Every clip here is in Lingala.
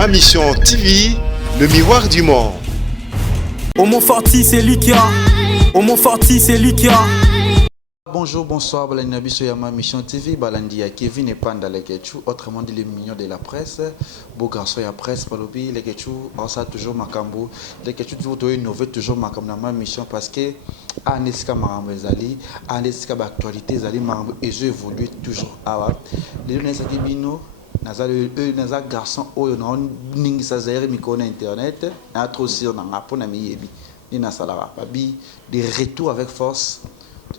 Ma Mission TV, le miroir du monde. Homo Forti, c'est lui qui a. Homo Forti, c'est lui qui a. Bonjour, bonsoir, Balandi Biso Yama Mission TV, Balandi Kevin et Panda Lekechu, autrement dit les mignons de la presse, beau garçon ya presse, Palobi, Lekechu, on ça toujours Makambo, Lekechu toujours innové toujours Makambo dans ma mission parce que Aneska Marambo Zali, Aneska actualité Zali Marambo et je évolue toujours. Ah les gens qui bino, naza garçon oyo na ningi sa zaire miko na internet, na trop sur na ngapo na miyebi, ni na salara babi, des retours avec force.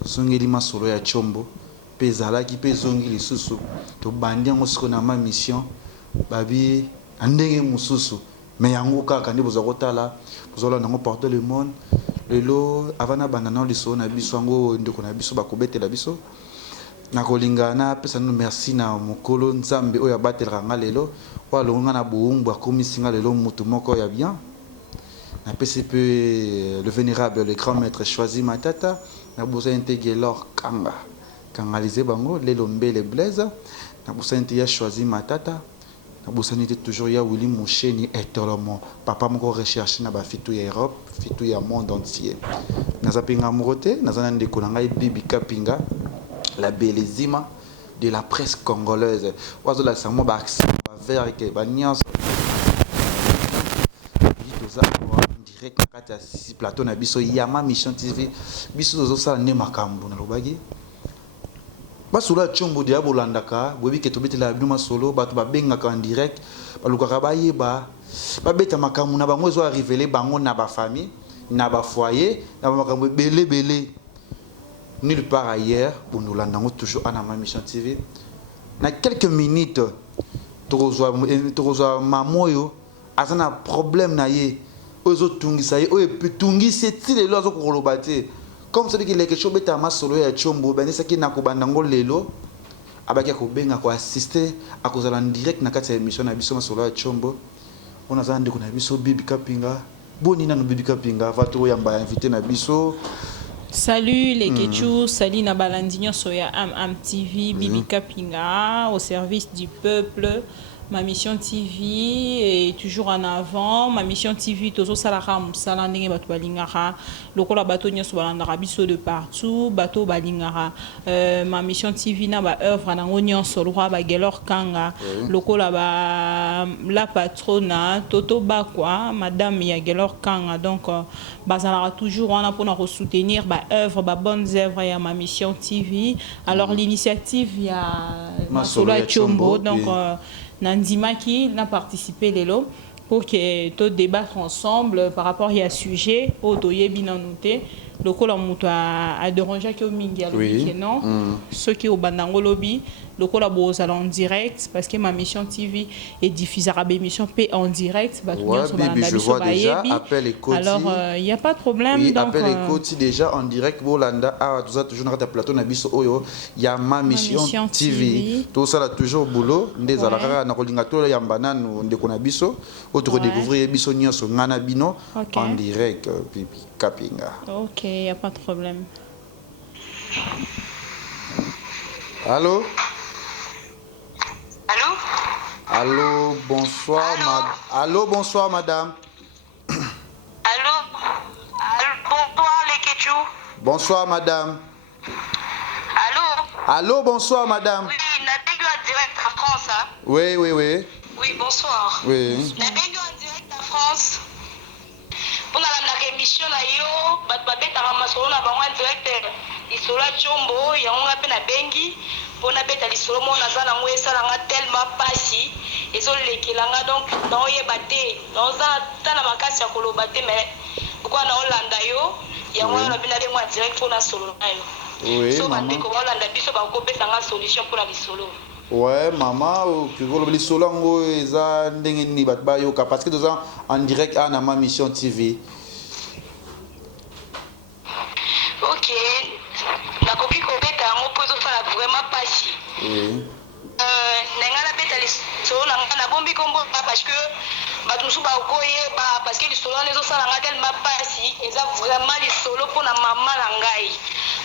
Zongeli masolo ya chombo pezala ki pezongi lisusu to bandi yango siko na ma mission babi andenge mususu me yango kaka ndi boza kotala bozola nango partout le monde lelo avana banana liso na biso yango ndeko na biso bakobetela biso na kolingana pesa no merci na mokolo nzambe oyo abatelaka nga lelo walonga na boumbu akomisinga lelo mutu moko ya bien na PCP le vénérable le grand maître choisi matata na besoin intégrer leur kanga kangaliser bango les lombe les blaise na besoin intégrer choisi matata na besoin toujours ya Willy Moucheni etolomo papa moko recherche na ba fitu ya Europe fitu ya monde entier naza pinga morote naza na ndeko na ngai Bibi Kapinga la bellezima de la presse congolaise wazo la samo ba accent ba vers que ba nyans direct na kati ya sisi plateau na biso Yama Mission TV biso tozosala nde makambo na lobaki basolo ya tshombo dia bolandaka boyebi ke tobetela bino masolo bato babengaka en direct balukaka bayeba babeta makambo na bango ezo arivele bango na bafamille na bafoyer na bamakambo ebele nulle part ailleurs bondolanda yango toujours ana Ma Mission TV na quelques minutes tokozwa mama oyo aza na problème na ye ozo tungisa ye oyo tungisi ti lelo azo kokoloba te comme ça dit que quelque chose beta masolo ya tshombo benisa ki nakobanda ngo lelo abaki kobenga ko assister akozala en direct na kati ya émission na biso masolo ya tshombo ona za ndeko na biso Bibi Kapinga boni na no Bibi Kapinga va to yamba invité na biso. Salut les Ketchou, salut na Balandinho Soya Am TV, Bibi Kapinga au service du peuple. Ma Mission TV est toujours en avant. Ma Mission TV, tozo salara musala ndenge bato balingara. Lokola bato nyoso balandara biso de partout, bato balingara. Ma Mission TV na ba œuvre na nyoso roi ba Gelor Kanga. Lokola ba la patrona Toto Bakwa, madame ya Gelor Kanga. Donc bazalara toujours on a pour nous soutenir ba œuvre, ba bonnes œuvres ya Ma Mission TV. Alors l'initiative ya Masolo Chombo donc Nandimaki n'a participé lelo pour que tout débattre ensemble par rapport à ce sujet au doye bien noté le col a dérangé que au mingi non ceux qui au bandango lobby le col en direct parce que Ma Mission TV est diffusée à émission P en direct je vois déjà appel et Koti alors il y a pas de problème oui, donc appel et Koti déjà en direct Bolanda ah tout ça toujours dans ta plateau na biso oyo il y a Ma Mission TV tout ça là toujours boulot ndeza la kaka na kolinga to ya banane ndeko na biso autre découvrir biso nyonso ngana bino en direct Bibi Kapinga. OK, il y a pas de problème. Allô? Allô? Allô, bonsoir, Allô, bonsoir, madame. Allô? Bonsoir, les Ketchou. Bonsoir, madame. Allô? Allô, bonsoir, madame. Oui, Nabengo en direct en France, hein? Oui. Oui, bonsoir. Oui. Nabengo en direct en France. Pour la émission, yo, babeta masolo na bango en direct isolo chombo yango ngape na bengi pona beta lisolo mona zala ngo esala nga tellement pasi ezolekelanga donc naoyeba te naoza tala makasi ya koloba te mais pourquoi na olanda yo yango na bina bengo en direct pona solo na yo so bandeko baolanda biso bakopesa nga solution pona lisolo. Ouais, maman, tu veux le solo ngo eza ndenge ni bat ba yoka parce que deux ans en direct à Ma Mission TV. OK. Nakoki kobeta yango po ezosala vraiment pasi. Nenga na beta lisolo nanga na bombi kombo parce que bato mosusu bakoyeba parce que lisolo wana ezosala nga tellement pasi eza vraiment lisolo mpona mama na ngai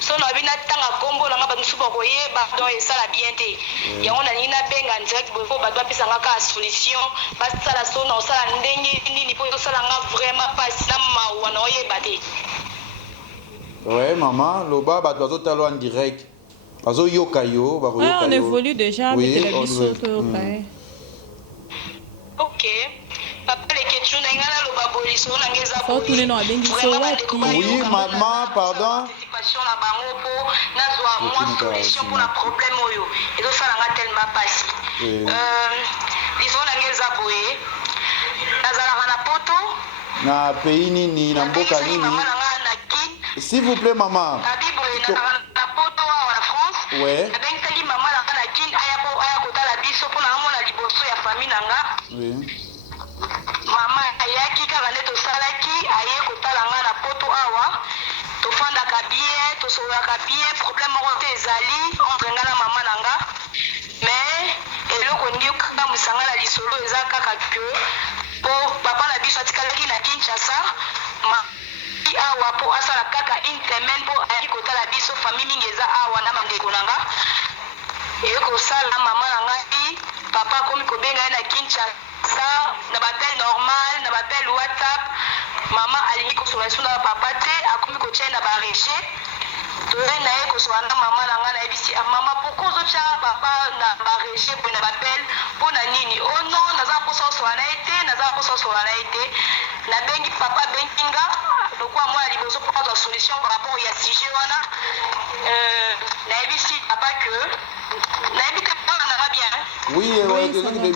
so na bina tanga kombo na ngaba musuba koyeba donc esala bien te yango na nina benga direct bofo bato bapesa nga ka solution basala so na osala ndenge nini po tosala nga vraiment pasi na mawa na oyeba te. Ouais maman loba bato bazotala en direct bazoyoka yo bakoyoka yo. On évolue déjà avec la biso to ok papa le ketchu na ngala loba boliso na ngeza faut tourner dans abengi so wapi. Oui maman pardon participation na bango po nazwa moi solution pour na problème oyo ezosala nga tellement pasi liso na ngeza boye nazalaka na poto na pays nini na mboka nini s'il vous plaît maman na poto awa na France nabengisaki mama nanga na kine aya kotala biso mpo na amona liboso ya famille na nga mama ayaki kaka nde tosalaki aye kotala nga na poto awa tofandaka bien tosololaka bien problème moko te ezali entre nga na mama na nga mais eloko ndenge okambwisa nga na lisolo eza kaka ke po papa na biso atikalaki na Kinshasa awa po asala kaka une semaine po ayaki kotala biso famille mingi eza awa na bandeko na nga eye kosala mama na ngai papa akomi kobenga ye na Kinshasa na bapel normal na bapel WhatsApp mama alingi kosola liso na papa te akomi kotia na baregie toyei na ye kosola na mama na ngai nayebisi mama pourkoi ozotya papa na baregie boye na bapel mpo na nini o non naza mposa osola na ye te naza mposa osola na ye te nabengi papa abengi nga lokwa mwana liboso mpo azwa solution par rapport ya sujet wana nayebisi papa ke nayebi te mpona nanga bien oui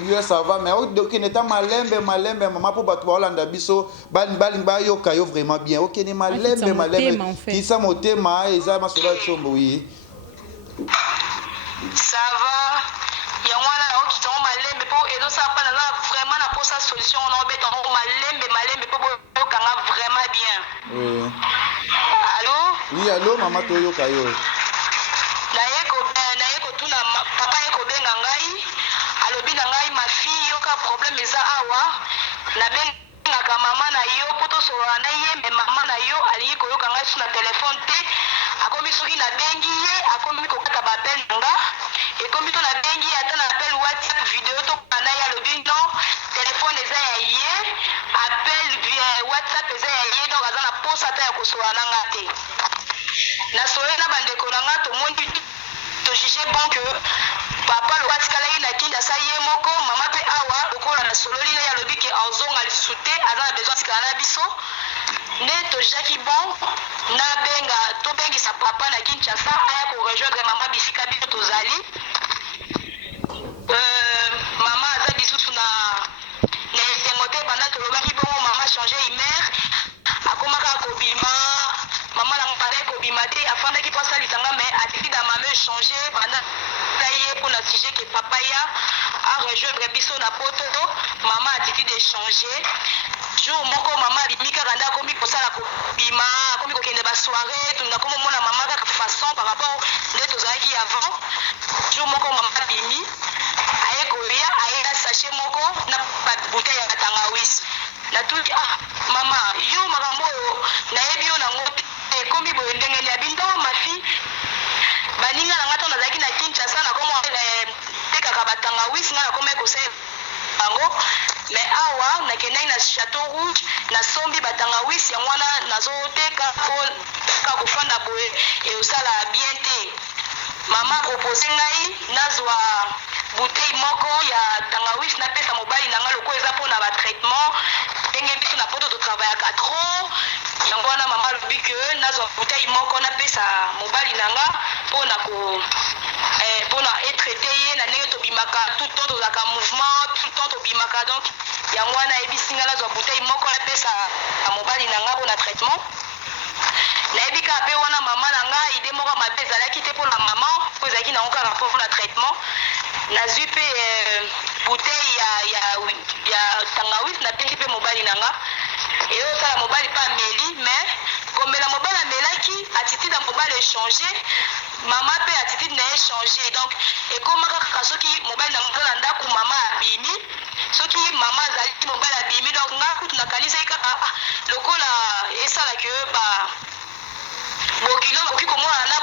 mieux ça va mais okende ta malembe mama mpo bato baolanda biso balingi bayoka yo vraiment bien okende malembe kisa motema eza masolo ya tsombo oui ça va yango wana naokitango malembe mpo ezosala mpa naza vraiment na posa solution wana obetango malembe mpo boyokanga vraiment bien allo oui allo mama toyoka yo naye kotuna papa ye kobenga ngai alobi na ngai ma fille yoka problème eza awa nabengaka mama na yo mpo tosolola na ye me mama na yo alingi koyoka ngai su na telefone te akomi soki nabengi ye akomi kokata bapel na nga ekomi to nabengi ye ata na appel WhatsApp video tokana ye alobi non telefone eza ya ye appel WhatsApp eza ya ye donc aza na posa ata ya kosolola na nga te nasolola na bandeko na nga tomoni tojuge bon que papa lo atikalaki na Kinshasa ye moko mama mpe awa lokola nasololi na ye alobi ke azonga lisusu te aza na besoin atikala na biso nde tojaki bon tobengisa papa na Kinshasa aya korejoindre mama bisika biso tozali mama aza lisusu na esengo te banda tolobaki bongo mama change humeur akomaka kobima mama na mpana kobima te afandaki mpo asalisanga me attitude ya mama echange banda ye mpona sujet ke papa ya arejoindre biso na poto mama attitude echange jour moko mama alimi kaka nde akomi kosala kobima akomi kokende basoire tunakoma omona mama kaka façon par rapport nde tozalaki avant jour moko mama abimi aye kolia aye na sachet moko na babouteille ya tangawisi natuki mama yo makambo oyo nayebi yo nango te ekomi boye ndenge ni abi ntango mafi baninga na nga ntango nazalaki na Kinshasa nakoma tekaka batangawisi nga nakoma ekosala bango mais awa nakendaki na Chateau Rouge nasombi batangawisi yango wana nazoteka mpo kaka kofanda boye eosala bien te mama propose ngai nazwa bouteille moko ya tangawisi napesa mobali na nga lokola eza mpona batraitement ndenge biso na poto totravaillaka trop yango wana mama alobi ke nazwa bouteille moko napesa mobali na nga mpona etraite ye na ndenge tobimaka tout temps tozalaka mouvement tout temps tobimaka donc yango wana ayebisi nga nazwa bouteille moko napesa mobali na nga mpona traitement nayebi kaka mpe wana mama na nga ide moko mabe ezalaki te mpona mama mpo ezalaki nango kaka mpona traitement nazwi mpe bouteille ya tangawisi napesi mpe mobali na nga eyosala mobali mpe ameli mais komela mobali amelaki attitude ya mobali echange mama mpe attitude na ye echange donc ekomaka kaka soki mobali na nga na ndako mama abimi soki mama azali mobali abimi donc nga kutu nakanisaki kaka lokola esala ke bokilo bakoki komona na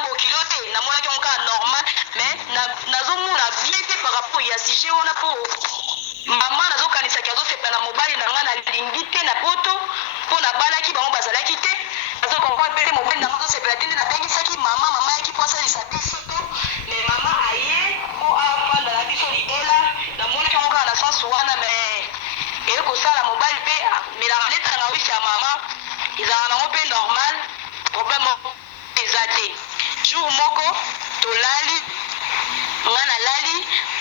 rapport ya sujet wana po mama nazokanisaki azosepa na mobali na nga nalingi te na poto mpo nabalaki bango bazalaki te azokomprendre pete mobali na nga azosepela te nde nabengisaki mama yaki mpo asalisa biso to me mama aye mpo afanda na biso libela namonaki yango kaka na sansu wana me eye kosala mobali mpe melaka netanga wisi ya mama ezalaka nango mpe normal problème eza te jour moko tolali nga nalali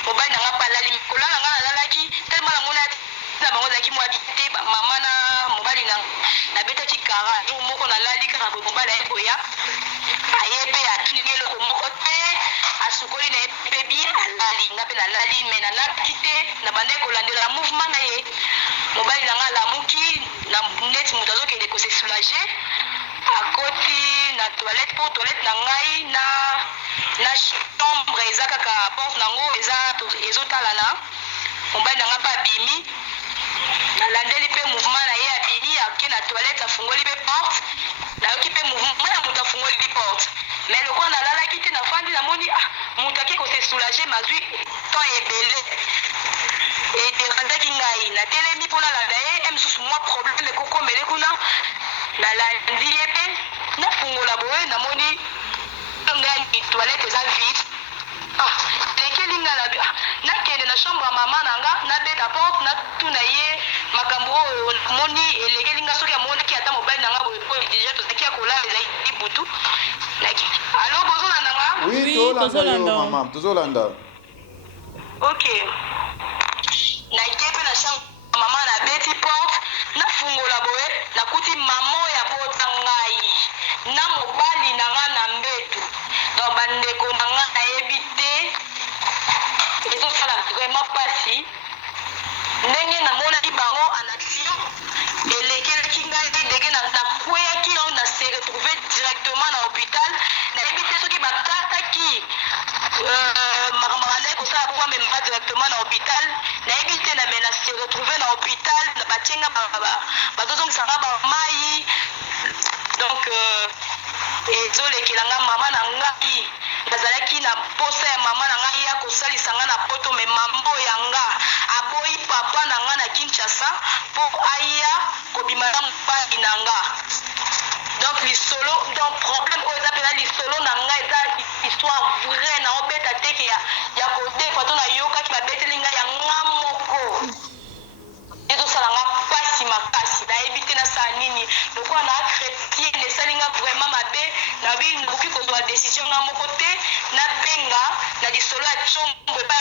mobali na nga mpe alali kolala nga nalalaki telema namona na bango ezalaki mwa te mama na mobali nabetaki kara jour moko nalali kaka mobali aye koya aye mpe atuni eloko moko te asukoli na ye mpe bi alali nga mpe nalali me nalalaki te na bande kolandela mouvement na ye mobali na nga alamuki neti moto azokende kose soulage akoti na toilette po toilette na ngai na chambre eza kaka porte nango ezotalana mobali na nga mpe abimi nalandeli mpe mouvement na ye abimi ake na toilette afungoli mpe porte nayoki mpe mouvement ya moto afungoli porte mais lokola nalalaki te nafandi namoni moto ake kose soulage mazwi temps ebele ederanzaki ngai natelemi mpo nalanda ye mosusu mwa problème ekokomele kuna nalandi ye mpe nafungola boye namoni ngai toilette eza vide lekeli nga nakende na chambre ya mama na nga nabeta porte natuna ye makambo oyo moni elekeli nga soki amonaki ata mobali na nga boye deja tozalaki ya kolala ezalaki butu alo bozolanda nga Oui, tozolanda. Ok. Naike mpe na chambre mama nabeti porte nafungola boye nakuti mama oyo abota ngai na mobali na nga na mbetu donc bandeko na nga nayebi te ezosala vraiment mpasi ndenge namonaki bango en action elekelaki ngai ndenge nakweyaki na se retrouve directement na hôpital nayebi te soki bakataki makambo bandeki kosala po bamema directement na hôpital nayebi te na me na se retrouve na hôpital batienga bazozongisanga bamai donc ezolekelanga mama na ngai nazalaki na posa ya mama na ngai ya kosalisa nga na poto me mama oyanga aboyi papa na nga na Kinshasa mpo aya kobima na mobali na nga donc lisolo donc problème oyo eza mpena lisolo na ngai eza histoire vrai na obeta teke ya kodefa to nayokaki babeteli ngai ya nga moko ezosala nga mpasi makasi nayebi te nasala nini lokola na chrétien esali nga vraiment mabe nabi nakoki kozwa décision nga moko te nabenga na lisolo ya tshombo epa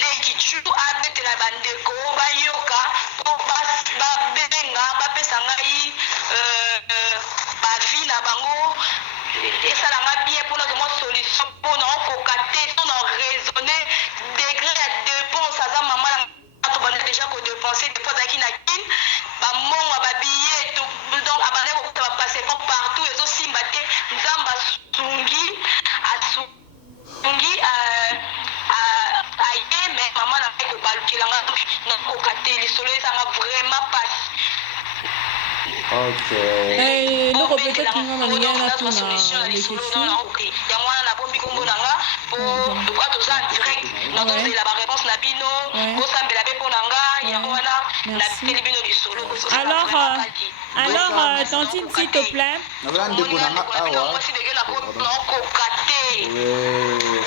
lekitu abetela bandeko bayoka mpo babenga bapesa ngai bavi na bango esalanga bien mpona zoma solution mpona okoka te to na raisonne degré ya dépense aza mama na tobanda déjà kodepense depo azalaki na kine bamongo babiye donc abandaki kokuta bapaseport partout ezosimba te nzambe asungi aye me mama na ngai kobalukelanga nakoka te lisolo ezanga vraiment pasi eloko peut-être nga na ningai natuna lekesu yango wana nabombi kombo na nga mpo lokwa toza en direct nazozela baréponse na bino kosambela mpe mpo na nga yango wana nateli bino lisolo alors Tantine s'il te plaît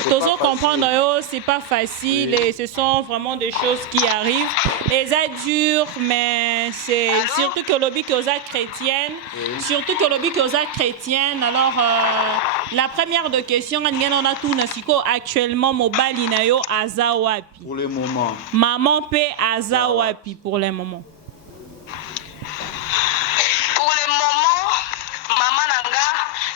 Tozo comprendre yo, c'est pas facile et ce sont vraiment des choses qui arrivent et ça dure mais c'est surtout que l'objet que aux chrétiennes surtout que l'objet que aux chrétiennes alors la première de question on a tout nasiko actuellement mobile na yo azawapi pour le moment maman pe azawapi pour le moment mama nanga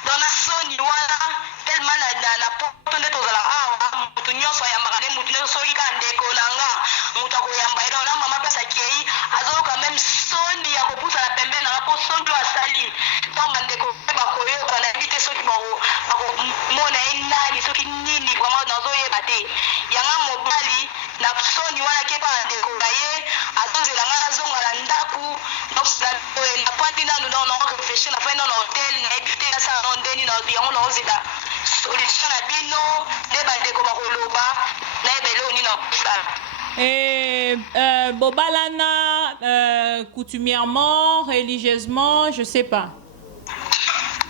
dona soni wana tellement na poto nde tozala awa mutu nyonso ayambaka nde mutu nyonso soki ka ndeko nanga mutu akoyamba ye na mama mpasi akei azoyoka meme soni ya kopusana pembeni nanga mpo soni oyo asali ntango bandeko mpe bakoyoka nayebi te soki bakomona ye nani soki nini vraimen nazoyeba te yanga mobali na soni wana ke mpa bandeko na ye azozela ngai nazonga na ndaku napwandi nanu réfléchir na fai na hotel nayebi te nasala no ndeni yango naozela solution na bino nde bandeko bakoloba Et Bobalana, coutumièrement, religieusement, je sais pas.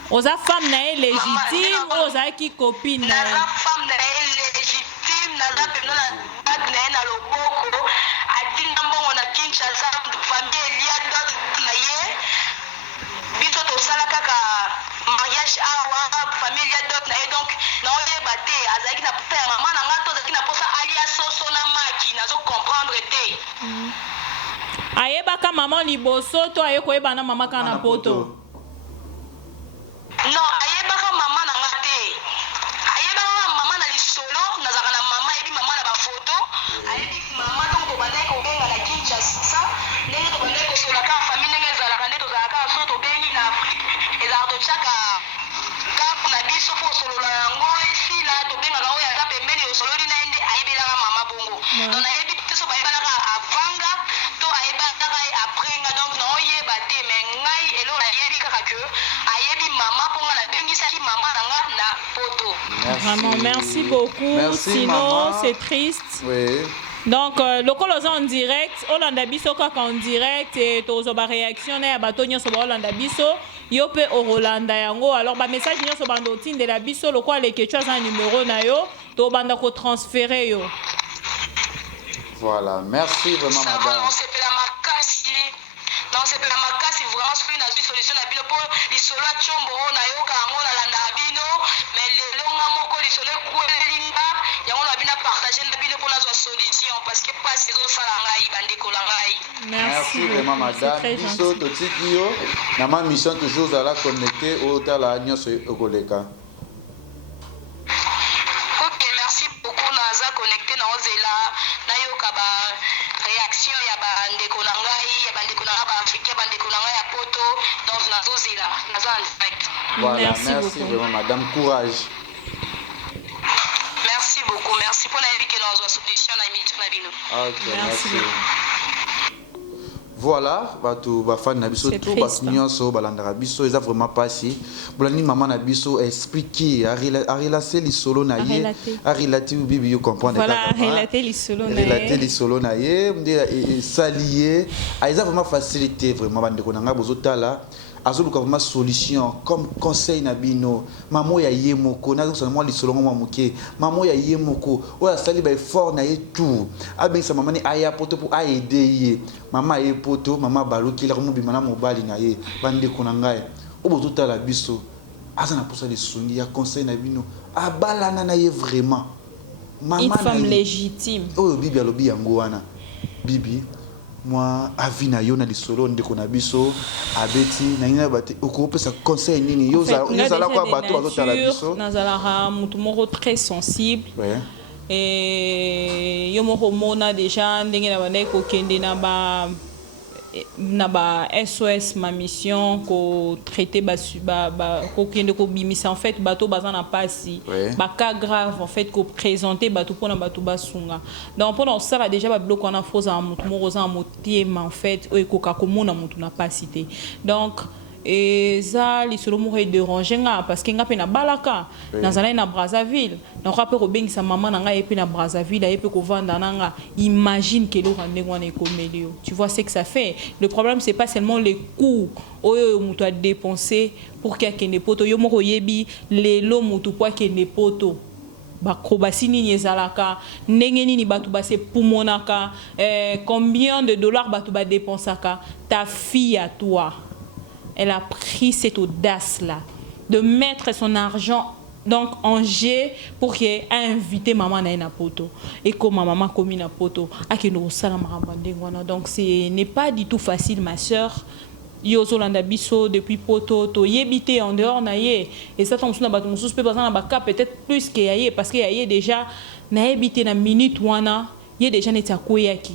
Aux femmes n'est légitime, aux qui copine. La femme n'est légitime, la femme n'est loboko. Adina mbongo na Kinshasa, famille liya d'autres naie. Bito to sala kaka mariage awa, famille liya d'autres naie donc na oye bate azaki na père maman na ngato azaki na posa alia soso na maki nazo comprendre te. Ayebaka maman liboso to ayeko yebana mama kana poto. Non, ayebaka mama na ngate. Ayebaka mama na lisolo, nazaka na mama ebi mama na ba photo. Ayebi mama donc to bandai ko benga na Kinshasa. Ndenge to bandai ko sola ka famille ndenge ezalaka nde tozalaka so to bengi na Afrique. Ezalaka totyaka kapu na biso po osolola yango esila tobengaka oyo aza pembeni osololi na ye nde ayebelaka mama bongo. Donc nayebi te so bayebelaka avanga to ayebelaka après nga donc na oyeba te mais ngai elo nayebi kaka que ayebi mama ponga na bengisaki mama na nga na poto. Vraiment, merci beaucoup. Merci, sinon, maman. c'est triste. Oui. Donc, le colosa en direct, Hollanda Biso en direct, et tozoba réaction à Batonio sur Hollanda Biso, yope au Rolanda yango. Alors, bah message nyo sur bandotine de la Biso, le quoi les quelque chose un numéro na yo, to banda ko transférer yo. Voilà, merci vraiment Ça madame. va, on s'est fait la macasse. Non, c'est pas la macasse, vraiment c'est une solution à bino pour l'isolo à chombo na yo kango na landa bino, mais le longa moko l'isolo kuelinga, yango na bina partager na bino pour la solution parce que pas ces autres salangai bande kolangai. Merci vraiment madame. Biso totiki yo na ma mission toujours à la connecter au tala nyoso okoleka. Ok, merci beaucoup naza connecté na ozela na yo kaba réaction ya bande kolangai, ya bande kolanga ba africain bande kolanga ya poto, donc nazo zela, nazo en direct. Voilà, Merci merci beaucoup. vraiment madame. Courage. Merci beaucoup, merci pour l'invite que nous avons solution à l'émission na bino. Ok, Merci merci. Voilà, bato bafan na biso C'est tout triste, batu nyonso balandaka biso eza vraiment passé. Bolani maman na biso expliquer a relater li solo na ye, a relater bibi yo comprendre Voilà, relater les solos. relater li solo na ye, mde s'allier, a eza vraiment facilité vraiment bande ko nanga bozotala. Azoluka vraiment solution comme conseil na bino mamo ya yemoko na zo moi li solo ngoma muke mamo ya yemoko oya sali ba effort na ye tout abengisa mama ni aya poto pour aider ye mama ye poto mama baluki la komo bimana mobali na ye bande ko na ngai oboto tala biso azana posa de sungi ya conseil na bino abalana na ye vraiment mama Une femme légitime. oyo bibi alobi yango wana bibi moi avina yo na lisolo ndeko na biso abeti na ngina bate okopesa conseil nini yo za la kwa bato bazotala biso nazala mutu moko très sensible. ouais Et yo moko mona déjà ndenge na bandai ko kende na ba SOS ma mission ko traiter ko kende ko bimisa en fait bato bazana pasi ba cas grave en fait ko présenter bato pona bato basunga donc pendant ça déjà ba bloc on a fausse en mutu moko za motiema en fait o ko ka komona mutu na pasité donc et ça les solo mourir déranger nga parce que nga pe na balaka nazala na Brazzaville na rappel obengi sa maman na nga et puis na Brazzaville et puis ko vanda nanga imagine que le rende ngwana ekomelio tu vois ce que ça fait le problème c'est pas seulement les coûts oyo mutu a dépenser pour qu'il y ait des potes yo moko yebi lelo mutu kwa kende poto bakrobasi nini ezalaka ndenge nini bato base pumonaka combien de dollars bato ba dépensaka ta fille à toi. Elle a pris cette audace-là de mettre son argent donc en jeu pour qu'elle invite maman na poto et comme maman commis na poto à que nous donc ce n'est pas du tout facile ma sœur. Yozo landa biso depuis poto to yebité en dehors na ye et ça tombe sur na bato mususu pe bazana baka peut-être plus que yaye parce que yaye déjà na yebité na minute wana ye déjà neti akoyaki.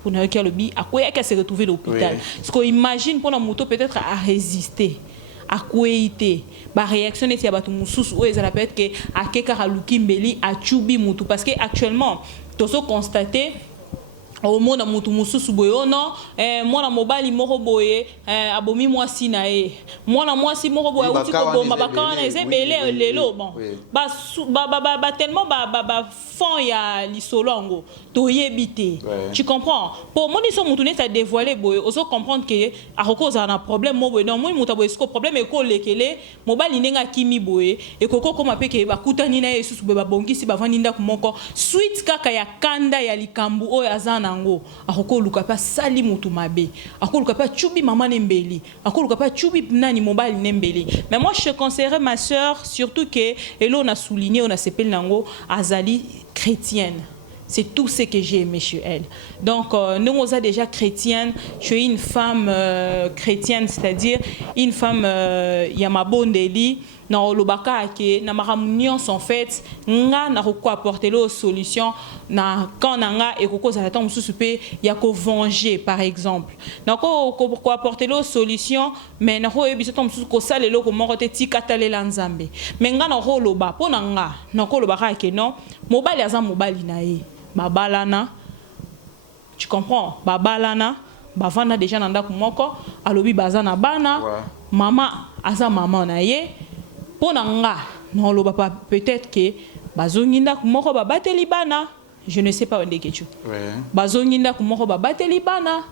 Pour ne pas le bi, à quoi est-ce se retrouver à l'hôpital? Parce qu'on imagine pour la moto peut-être à résister, à quoi était, bah réaction est à battre moussous ou ça peut être que à quelque haluki mbeli à chubi moutou parce que actuellement, tous ceux constaté au mona mutu mususu boye non mwana mobali moko boye abomi mwasi na ye mwana mwasi moko boye uti ko bomba bakana ezebele lelo bon ba tellement ba fond ya lisolo ngo toyebite tu comprends pour moni so mutu neta dévoiler boye oso comprendre que a cause na problème mo boye non moi mutu boye sko problème ko lekele mobali nenga kimi boye e koko koma peke bakutani na yesu boye babongisi bavandi ndako moko suite kaka ya kanda ya likambu oyo azana nango akoluka pa sali mutu mabe akoluka pa chubi maman nembeli akoluka pa chubi nani mobali nembeli mais moi je conseillerais ma sœur surtout que et là on a souligné on a sepel nango azali chrétienne. C'est tout ce que j'ai aimé chez elle. Donc, nous, on a déjà chrétienne. Je suis une femme chrétienne, c'est-à-dire une femme Yamabondeli. Dans le baka que na maramunion en fait nga na ko apporter la solution na quand nga et ko za temps sous pe ya ko venger par exemple na ko apporter la solution mais na ko ebiso temps sous ko sale lo ko morote tikatale la nzambe mais nga na ko loba pona nga na ko loba ka que non mobali azam mobali na ye babalana tu comprends babalana bavana déjà na ndako moko alobi bazana bana mama aza mama na ye pona nga non lo papa peut-être que bazonginda moko babateli bana je ne sais pas onde kechu bazonginda moko babateli bana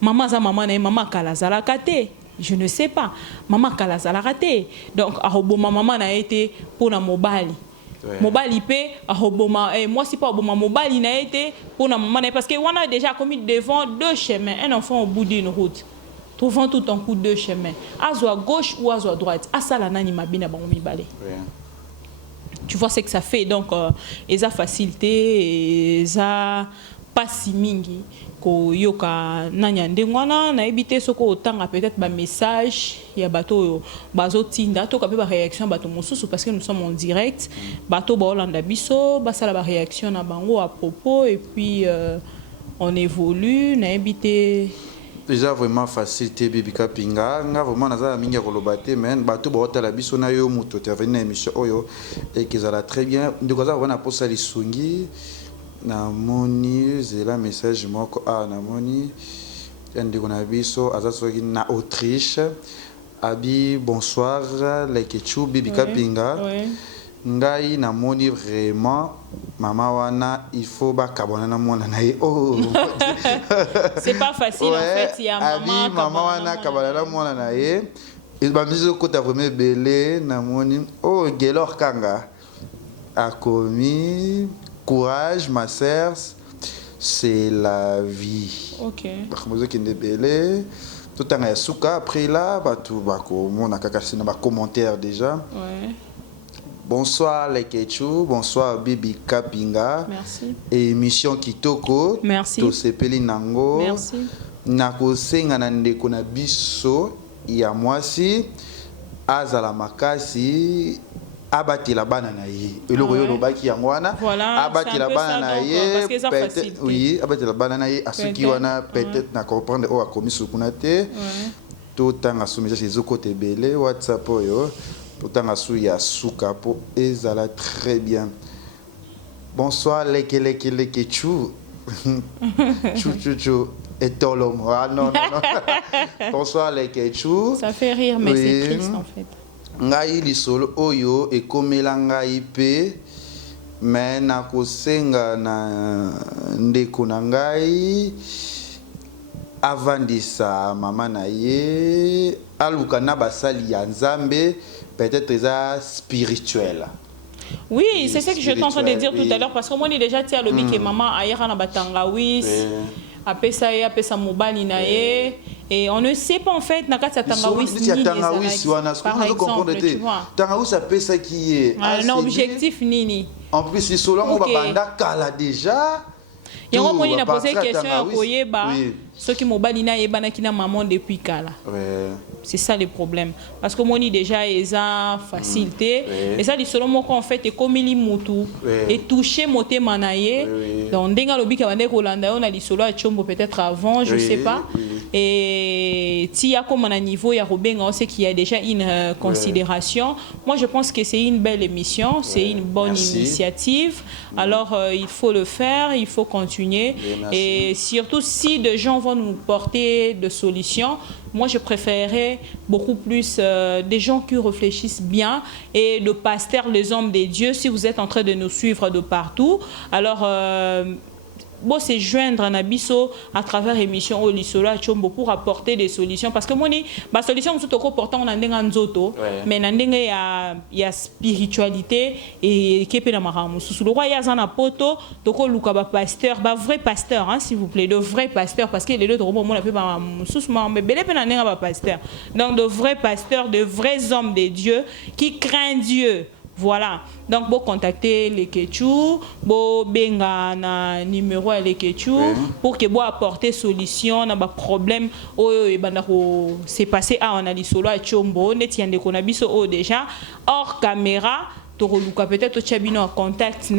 mama za mama na mama kala zala kate je ne sais pas mama kala zala kate donc aroboma mama na été pona mobali mobali pe aroboma moi c'est pas oboma mobali na été pona mama na parce que on a déjà commis devant deux chemins un enfant au bout d'une route trouvant tout en coup de chemin, à gauche ou à droite, à ça la nani mabina bangomi balé. Tu vois ce que ça fait donc eza facilité eza pas si mingi ko yoka nanya ndengwana na ebité soko otanga peut-être ba message ya bato bazo tinda to ka pe ba réaction bato mosusu parce que nous sommes en direct bato ba Hollanda biso ba sala ba réaction na bango à propos et puis on évolue na ebité déjà vraiment facilité bibika pinga nga vraiment naza mingi kolobate men bato ba hotela biso na yo muto intervenir na émission oyo et qu'ils alla très bien ndiko za wana posa lisungi na moni zela message moko na moni ndiko na biso aza soki na Autriche abi bonsoir lekechu bibika pinga ngai na moni vraiment mama wana il faut ba kabona na mona na oh c'est pas facile en fait il y a maman wana kabona na mona na ye il ba miso kota vraiment belé na moni oh gelor kanga a commis courage ma sœur c'est la vie OK bamozo kinde belé tout en suka après là ba tout ba ko mona kaka sina ba commentaire déjà Bonsoir les Ketchou, bonsoir Bibi Kapinga. Merci. Émission Kitoko. Merci. To sepeli nango. Merci. Nako senga na ndeko na biso ya mwasi azala makasi abati la bana na ye. Eloko yo lobaki yango wana abati la bana na ye. Peut-être oui, abati la bana na ye asuki wana peut-être na comprendre o akomi sukuna te. Tout tanga soumise chez Zokote belé WhatsApp yo. Pourtant, ya souka po ezala très bien. Bonsoir, leke chou. Chou. Et tolom. Ah non. Bonsoir, leke chou. Ça fait rire, mais c'est triste en fait. Ngai lisolo oyo e komela ngai pe mais na kosenga na ndeko na ngai avandisa mama na ye aluka na basali ya nzambe peut-être ça spirituel. Oui, c'est ce que je suis en train de dire tout à l'heure parce que moi j'ai déjà dit à l'obi que maman aïra na batangawis apesa mobali na ye et on ne sait pas en fait na kati tangawis ni tangawis wana ce qu'on comprendre te tangawis apesa qui est un objectif nini en plus ils sont là on va banda kala déjà yango moni na poser question ya koyeba ceux qui mobali na yeba na kina maman depuis kala. C'est ça le problème parce que moni déjà eza facilité et ça dit seulement en fait et comme il mutu et toucher moté manaye donc ndenga lobi ka bande Rolanda on a dit solo a chombo peut-être avant je sais pas et si à comme un niveau il y a Robin, on sait qu'il y a déjà une considération. Moi je pense que c'est une belle émission, c'est une bonne initiative. Alors il faut le faire, il faut continuer et surtout si des gens vont nous porter de solutions. Moi, je préférerais beaucoup plus des gens qui réfléchissent bien et de pasteurs, les hommes des dieux. Si vous êtes en train de nous suivre de partout, alors bon, c'est joindre un abisso à travers l'émission au Lisolo Chombo pour apporter des solutions. Parce que moi, la solution, c'est que pourtant on a un zoto, mais il y a spiritualité et qui est dans ma rame. Le roi, il y a un poto, donc on a un pasteur, un vrai pasteur, s'il vous plaît, de vrais pasteurs, parce que les deux robots, on a fait un pasteur. Donc, de vrais pasteurs, de vrais hommes de Dieu qui craignent Dieu. Voilà. Donc, vous contactez les Kéchou, vous benga na numéro les Kéchou pour que vous apporter solution à un problème où c'est passé à on a dit solo à Chombo, net yande konabiso déjà hors caméra. Peut-être que en contact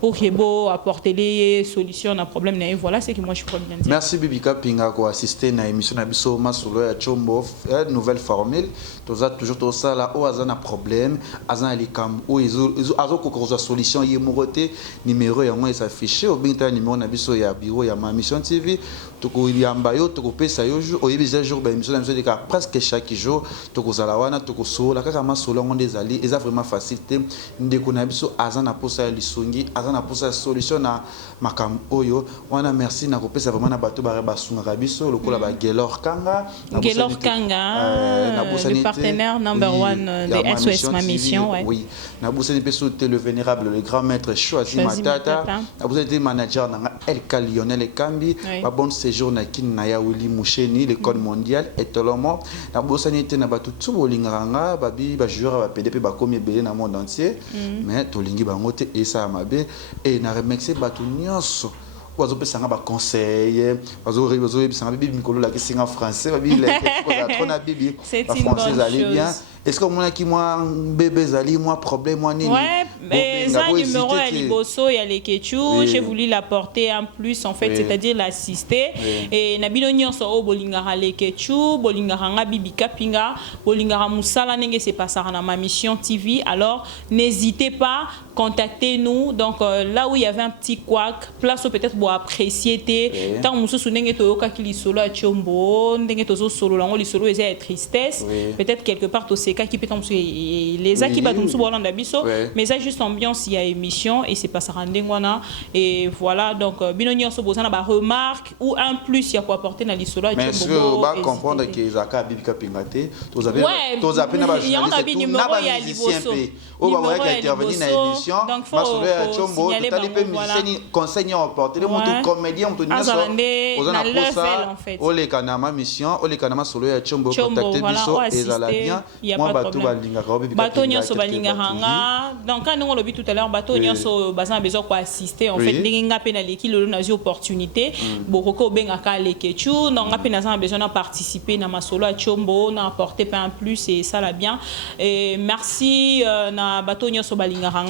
pour que vous apporter les solutions à un problème. Voilà ce que moi je peux bien dire. Merci Bibika Pinga pour assister à l'émission Nabiso Masolo à Chombo, nouvelle formule. Toujours tout ça là où un problème, azan les cam où ils ont solution yemoroté numéro et on s'affiché au binta numéro Nabiso ya bureau ya ma mission TV. Toko yambayo toko pesa yo jour au yebisa jour ba émission Nabiso de presque chaque jour toko zalawana toko so la kaka masolo on des alliés et ça vraiment facilité. Ndeko na biso azana posa lisongi azana posa solution na makam oyo wana merci na kopesa vraiment na bato ba basunga biso lokola ba Gelor Kanga le partenaire number one de SOS Ma Mission oui na bosani peso le vénérable le grand maître Choisi Matata na bosani manager na El Lionel Kambi ba bon séjour na kin na ya Willy Moucheni le code mondial et tolomo na bosani na bato tubo linganga ba bi ba joueur ba PDP ba komi belé na monde mais tolingi bangote et ça mabe et na remercier batu nyonso ozo pesanga ba conseil ozo pesanga bibi mikolo la kisinga français bibi la trop bibi français allait bien. Est-ce que moi qui moi bébé zali moi problème moi nini mais ça numéro à Liboso et à Lekechou j'ai voulu l'apporter en plus en fait c'est-à-dire l'assister et nabino nyonso o bolingara Lekechou bolingara Bibika Pinga bolingara Musala nenge c'est pas ça na ma mission TV alors n'hésitez pas contactez-nous donc là où il y avait un petit couac place peut-être pour apprécier tant mususu nenge toyoka ki lisolo a Chombo nenge tozo solo lango lisolo eza tristesse peut-être quelque part aussi qui peut les acquis battent sous Bolanda Bisso mais ça juste ambiance il y a émission et c'est pas ça rendez-vous et voilà donc binonio so bozana ba remarque ou un plus il y a quoi apporter dans l'histoire mais est-ce que va comprendre que Zaka Bibika Pingate tous avez na ba journaliste numéro il y a Liboso on va voir qui intervenir dans l'émission Masolo ya Chombo tali pe musicien conseiller apporter le monto comédien on tenir ça ozana posa o le kanama mission o le kanama Solo ya Chombo contacter Bisso et ça la bien bateau nyonso balingaka donc quand on l'a dit tout à l'heure bateau nyonso bazana besoin quoi assister en fait ndinga pe na leki lolo na opportunité bokoko bengaka Lekechou donc ngape na besoin de participer na masolo a Chombo na apporter pas un plus et ça la bien et merci na bateau nyonso balingaka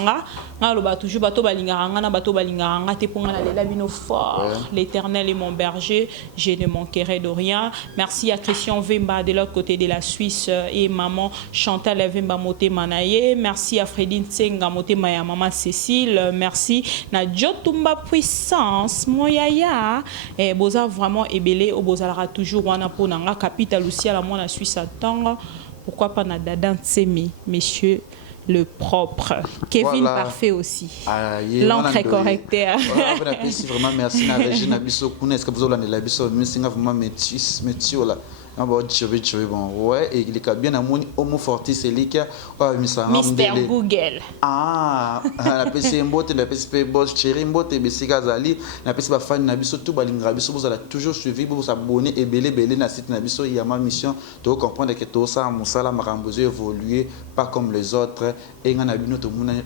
nga lo ba toujours bateau balingaka na bateau balingaka te ponga na lela bino fort l'Éternel est mon berger je ne manquerai de rien. Merci à Christian Vemba de l'autre côté de la Suisse et maman Chantal Vemba Moté Manaye. Merci à Fredine Tsenga Moté Maya maman Cécile. Merci na Jotumba Puissance Moyaya et boza vraiment ébélé au bozalara toujours wana ponanga capitale aussi à la moi la Suisse attend. Pourquoi pas na Dadan Tsemi monsieur le propre. Kevin parfait aussi. L'encre est correcte. Vraiment merci na Régine Abisso Kuna est-ce que vous avez la Abisso mais vraiment métier là. Bon, ouais, et il est bien à mon homo fortis et liquide. Mister Google. La PC Mbote, la PC Boss, Chéri Mbote, Bessiga Zali, la PC Bafan Nabiso, tout Balingra Biso, vous allez toujours suivre, vous abonner et belé na site Nabiso. Il y a ma mission de comprendre que tout ça, mon salam Marambozo évoluer, pas comme les autres. Et on a bien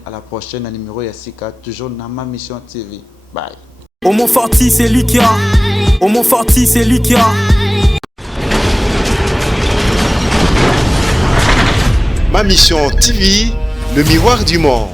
à la prochaine numéro Yassika, toujours dans ma mission TV. Bye. Homo fortis et liquide. Homo fortis et liquide. Ma Mission TV, le miroir du monde.